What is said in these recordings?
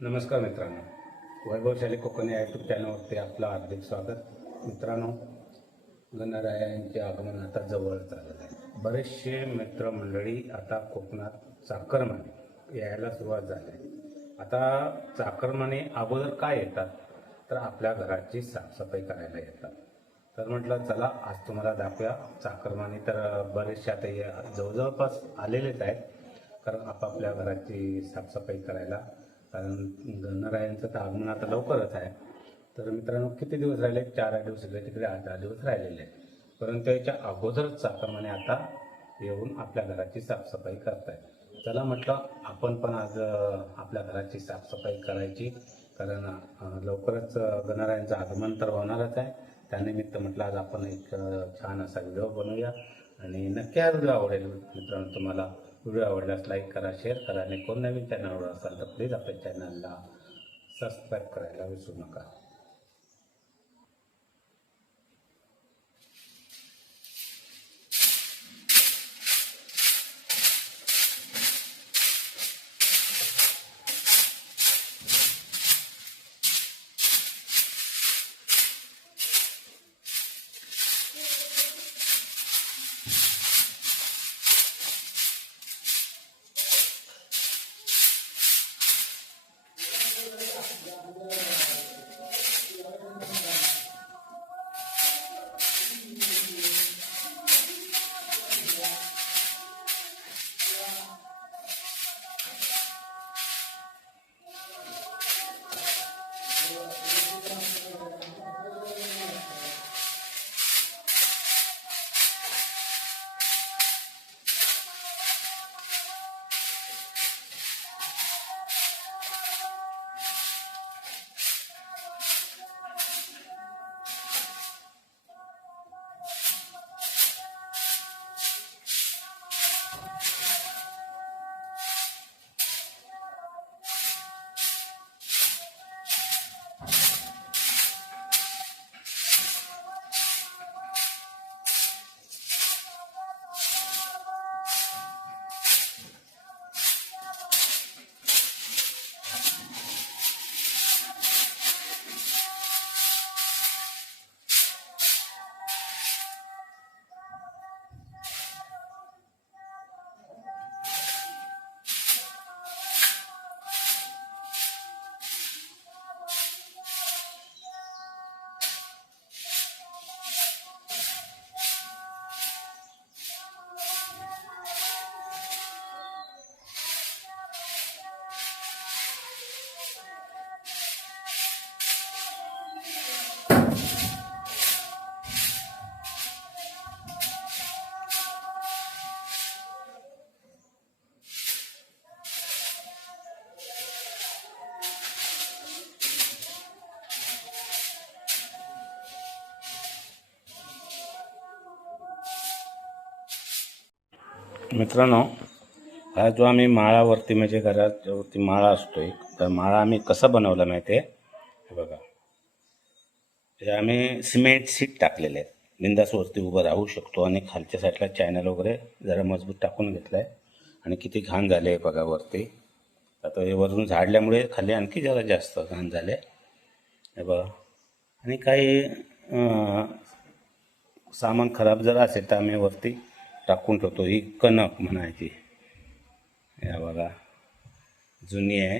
नमस्कार मित्रांनो. वैभवशाली कोकणी यूट्यूब चॅनलवरती आपलं हार्दिक स्वागत. मित्रांनो गणरायांचे आगमन आता जवळच आलेलं आहे. बरेचसे मित्रमंडळी आता कोकणात चाकरमाने यायला सुरुवात झाली आहे. आता चाकरमाने अगोदर काय येतात? तर आपल्या घराची साफसफाई करायला येतात. तर म्हटलं चला आज तुम्हाला दाखवूया. चाकरमाने तर बरेचसे आता जवळजवळपास आलेलेच आहेत. कारण आपापल्या घराची साफसफाई करायला कारण गणरायांचं तर आगमन आता लवकरच आहे. तर मित्रांनो किती दिवस राहिले? चार आठ दिवस राहिले तिकडे आठ दहा दिवस राहिलेले आहेत. परंतु याच्या अगोदरच चाकरमाने आता येऊन आपल्या घराची साफसफाई करताय चला म्हटलं आपण पण आज आपल्या घराची साफसफाई करायची. कारण लवकरच गणरायांचं आगमन तर होणारच आहे. त्यानिमित्त म्हटलं आज आपण एक छान असा व्हिडिओ बनवूया. आणि नक्की हा व्हिडिओ आवडेल मित्रांनो तुम्हाला. व्हिडिओ आवडल्यास लाईक करा शेअर करा आणि कोण नवीन चॅनलवर असाल तर प्लीज आपल्या चॅनलला सबस्क्राईब करायला विसरू नका. मित्रांनो हा जो आम्ही माळावरती म्हणजे घरात वरती माळा असतो एक तर माळा आम्ही कसा बनवला माहिती आहे बघा. हे आम्ही सिमेंट सीट टाकलेले आहेत. बिंदासवरती उभं राहू शकतो आणि खालच्या साईडला चॅनल वगैरे जरा मजबूत टाकून घेतला आहे आणि किती घाण झाले आहे बघा वरती. आता हे वरून झाडल्यामुळे खाली आणखी जरा जास्त घाण झाले. हे बघा. आणि काही सामान खराब जर असेल तर आम्ही वरती टाकून ठेवतो. ही कणक म्हणायची. या बघा. जुनी आहे.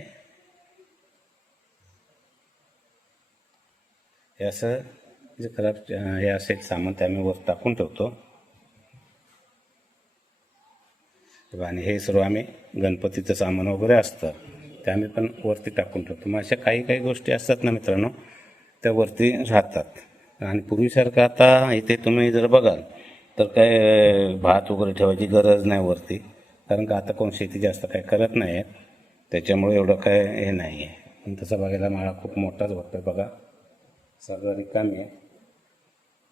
हे असं जे खराब हे हे असेल सामान ते आम्ही वर टाकून ठेवतो. आणि हे सर्व आम्ही गणपतीचं सामान वगैरे असतं ते आम्ही पण वरती टाकून ठेवतो. मग अशा काही काही गोष्टी असतात ना मित्रांनो त्या वरती राहतात. आणि पूर्वीसारखं आता इथे तुम्ही जर बघाल तर काय भात वगैरे ठेवायची गरज नाही वरती. कारण का आता कोण शेती जास्त काय करत नाही आहे त्याच्यामुळे एवढं काय हे नाही आहे तसं बघायला माळा खूप मोठाच वाटतोय बघा. सगळं रिकामी आहे.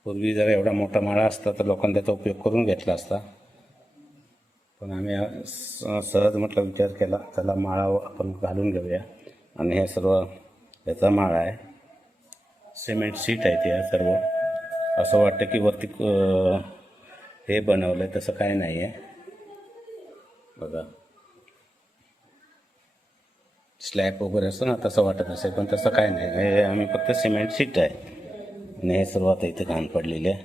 पूर्वी जर एवढा मोठा माळा असता तर लोकांनी त्याचा उपयोग करून घेतला असता. पण आम्ही स- सहज म्हटलं विचार केला त्याला माळा आपण घालून घेऊया. आणि हे सर्व याचा माळा आहे. सिमेंट सीट आहे ते सर्व. असं वाटतं की वरती हे बनवलं आहे तसं काय नाही आहे बघा. स्लॅब वगैरे असतं ना तसं वाटत असेल पण तसं काय नाही. हे आम्ही फक्त सिमेंट शीट आहे. आणि हे सुरुवात इथे घाण पडलेली आहे.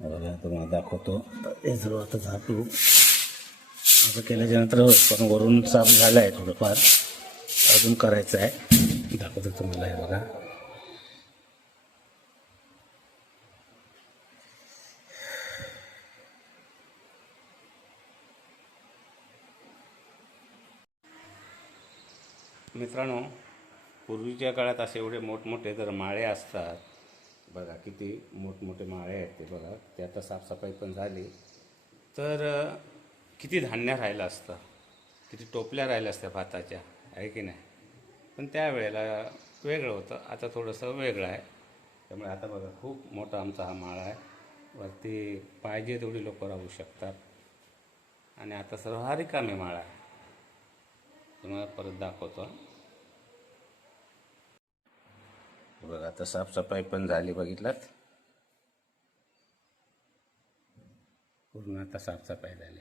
बघा तुम्हाला दाखवतो. हे सुरुवात झाकू. असं केल्याच्यानंतर होईल पण वरून साफ झालं आहे थोडंफार. अजून करायचं आहे. दाखवतो तुम्हाला हे बघा. मित्रांनो पूर्वीच्या काळात असे एवढे मोठमोठे जर माळे असतात बघा किती मोठमोठे माळे आहेत ते बघा ते आता साफसफाई पण झाली. तर किती धान्य राहिलं असतं किती टोपल्या राहिल्या असत्या भाताच्या आहे की नाही? पण त्यावेळेला वेगळं होतं आता थोडंसं वेगळं आहे. त्यामुळे आता बघा खूप मोठा आमचा हा माळा आहे. वरती पाहिजे तेवढी लोकं राहू शकतात. आणि आता सर्व हा रिकामी माळा आहे. तुम्हाला परत दाखवतो. बघा आता साफसफाई पण झाली बघितलात. पूर्ण आता साफसफाई झाली.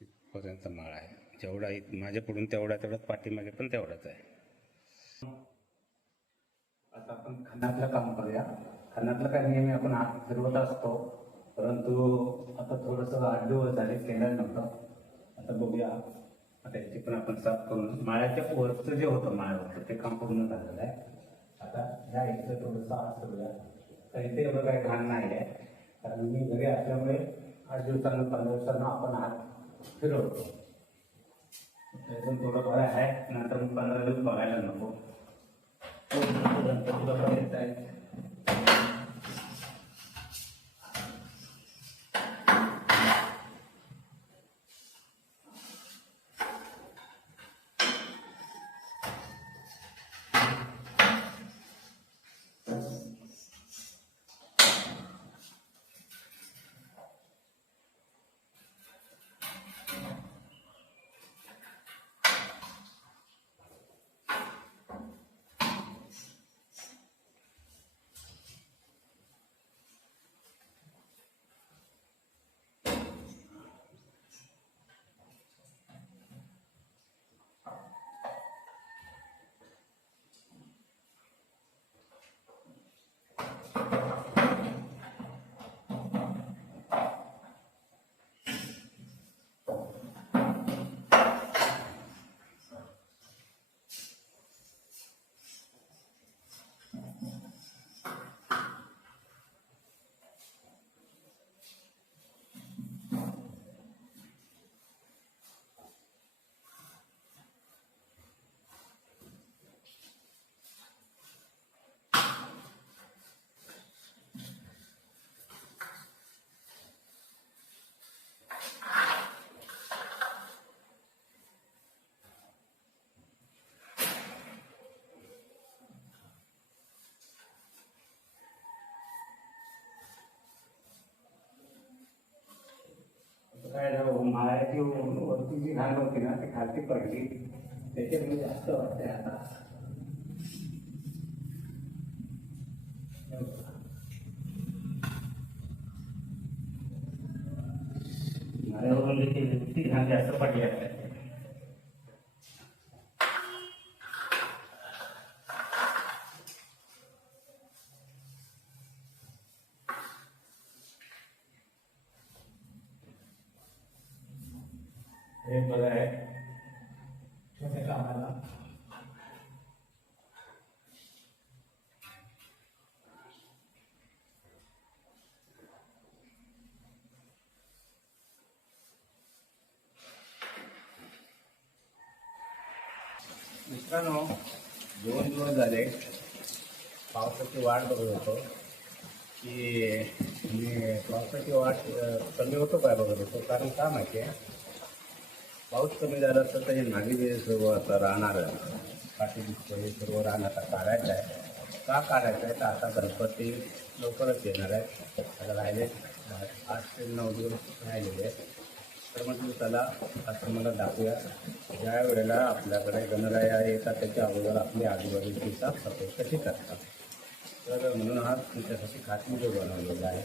तिथपर्यंत माळ आहे. जेवढा इत- माझ्या पुढून तेवढा तेवढाच पाठीमागे पण तेवढाच आहे. आता आपण खणातलं काम करूया. खणातलं काय नेहमी आपण हात फिरवत असतो. परंतु आता थोडंसं आठ दिवस झाले केलं नव्हतं. आता बघूया. आता याची पण आपण साफ करून माळ्याच्या वरचं जे होतं माळ्यावरचं ते काम पूर्ण झालेलं आहे. आता ह्या इथं थोडंसं आत करूया. तर इथे एवढं काही घाण नाही आहे कारण मी घरी असल्यामुळे आठ दिवसानं पंधरा दिवसांना आपण हात फिरवतो. अजून थोडं बरं आहे नंतर मग पंधरा दिवस बघायला नको. हो, माळ्याची वरती जी होती ना ती जास्त वाटते आता. घाण जास्त पडली आहे हे बरं आहे. छोट्या कामाला. मित्रांनो दोन दिवस झाले पावसाची वाट बघत होतो. की मी पावसाची वाट कमी होतो काय बघत होतो? कारण का माहिती आहे? पाऊस कमी झाला तर ते नागी जे सर्व आता राहणार पाठी हे सर्व राहणार आता काढायचं आहे. का काढायचं आहे? तर आता गणपती लवकरच येणार आहे. आता राहिले आठ ते नऊ दिवस राहिलेले आहेत. तर म्हटलं त्याला असं मला दाखवूया. ज्या वेळेला आपल्याकडे गणराया येतात त्याच्या अगोदर आपली आजूबाजूची साफसफाई कशी करतात तर म्हणून हा तुमच्यासाठी खात्री जो बनवलेला आहे.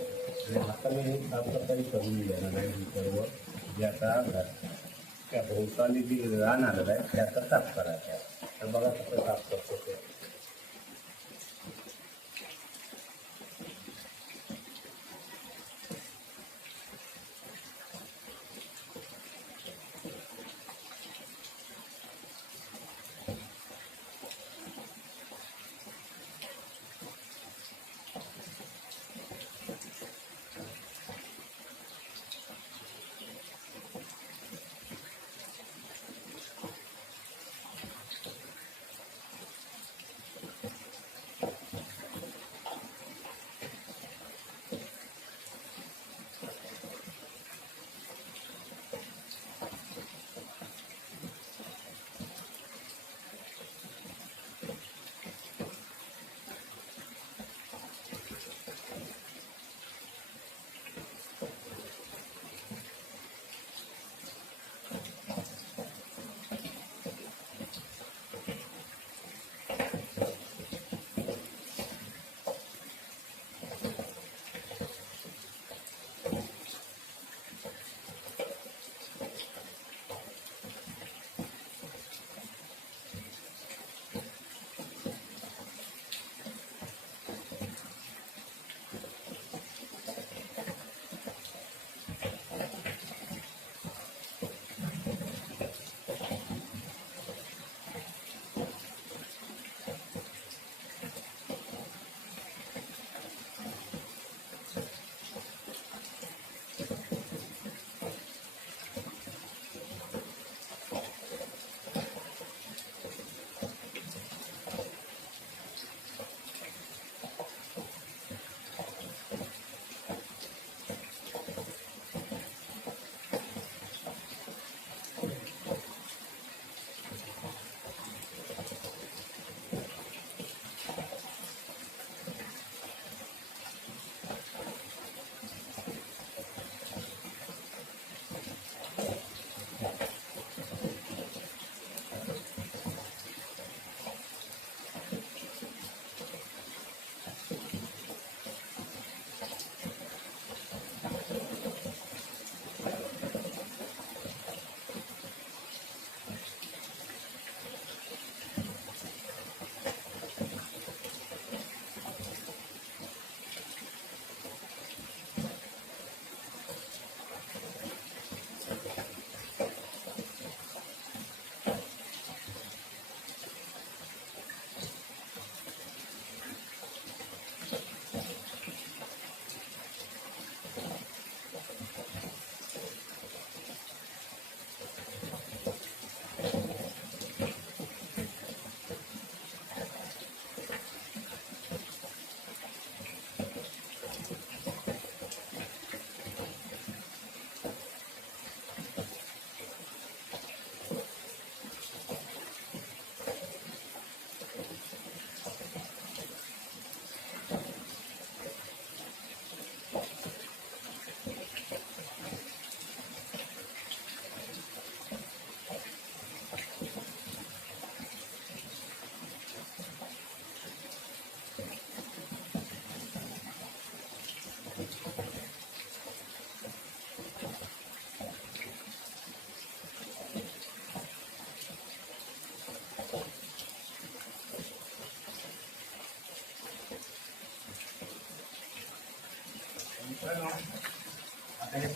आणि आता मी साफसफाई करून देणार आहे सर्व. जे आता त्या भोवताली जी रान आलेलं आहे त्याचा साफ करायचं आहे. तर बघा कसं साफ करतो ते.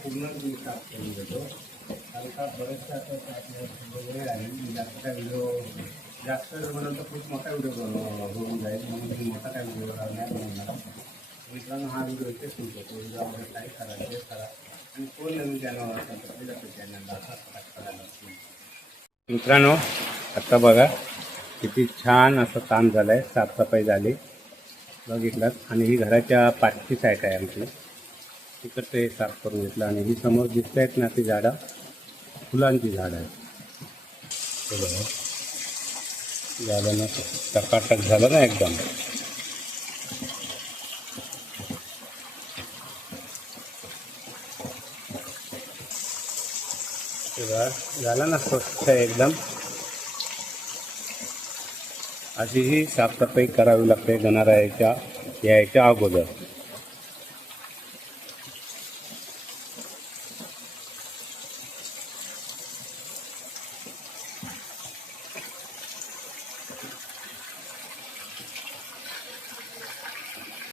पूर्ण मी साफ करून घेतो कारण का बऱ्याचशा आता आपल्या वगैरे आहे मी जास्त काय व्हिडिओ जास्त बनवलं तर खूप मोठा व्हिडिओ होऊन जाईल म्हणून मी मोठा काय व्हिडिओ नाही बनवणार मित्रांनो हा व्हिडिओ इथे सुरू करतो व्हिडिओ आवडत लाईक करा शेअर करा आणि कोण नवीन चॅनल असेल तर पहिलं चॅनलला सबस्क्राईब करायला मित्रांनो आता बघा किती छान असं काम झालं आहे साफसफाई झाली. बघितलं आणि ही घराच्या पाठची साईट आहे आमची. तिकडचं हे साफ करून घेतलं आणि ही समोर दिसत आहेत ना ती झाडं. फुलांची झाडं आहेत. झालं ना टकाटक झालं ना एकदम. झालं ना स्वच्छ एकदम. अशी ही साफसफाई करावी लागते गणरायाच्या यायच्या अगोदर.